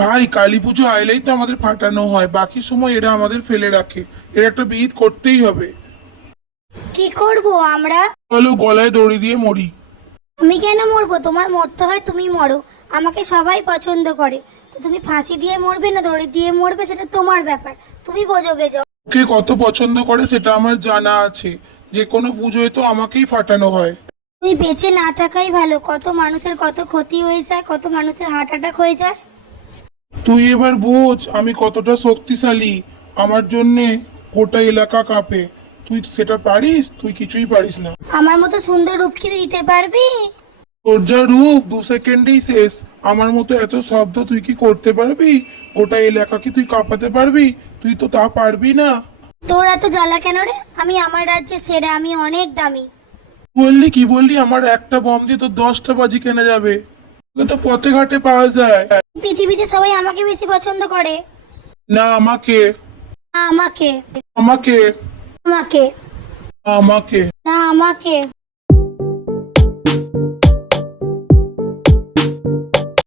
ভাই কালী পুজো আইলেই তো আমাদের ফাটানো হয়, বাকি সময় এরা আমাদের ফেলে রাখে। এর একটা বিহিত করতেই হবে। কি করব আমরা? চলো গলায় দড়ি দিয়ে মরি। আমি কেন মরবো? তোমার মরতে হয় তুমি মরো। আমাকে সবাই পছন্দ করে। তো তুমি ফাঁসি দিয়ে মরবে না দড়ি দিয়ে মরবে সেটা তোমার ব্যাপার। তুমি বোঝোগে যাও। কে কত পছন্দ করে সেটা আমার জানা আছে। যে কোনো পুজোয় তো আমাকেই ফাটানো হয়। তুই বেঁচে না থাকাই ভালো। কত মানুষের কত ক্ষতি হয়ে যায়, কত মানুষের হার্ট অ্যাটাক হয়ে যায়। তুই এবার বোঝ আমি কতটা শক্তিশালী। আমার জন্যে গোটা এলাকা কাঁপে। তুই সেটা পারিস? তুই কিছুই পারিস না। আমার মতো সুন্দর রূপ কি দিতে পারবি? তোর যা রূপ 2 সেকেন্ডেই শেষ। আমার মতো এত শব্দ তুই কি করতে পারবি? গোটা এলাকা কি তুই কাঁপাতে পারবি? তুই তো তা পারবি না। তোর এত জ্বালা কেন রে? আমি আমার রাজ্যে সেরা, আমি অনেক দামি। কি বললি আমার একটা বম দিয়ে তো 10টা বাজি কেনা যাবে। তোকে তো পথে ঘাটে পাওয়া যায়। পৃথিবীতে সবাই আমাকে বেশি পছন্দ করে। না আমাকে। না আমাকে। আমাকে। আমাকে। আমাকে। না আমাকে।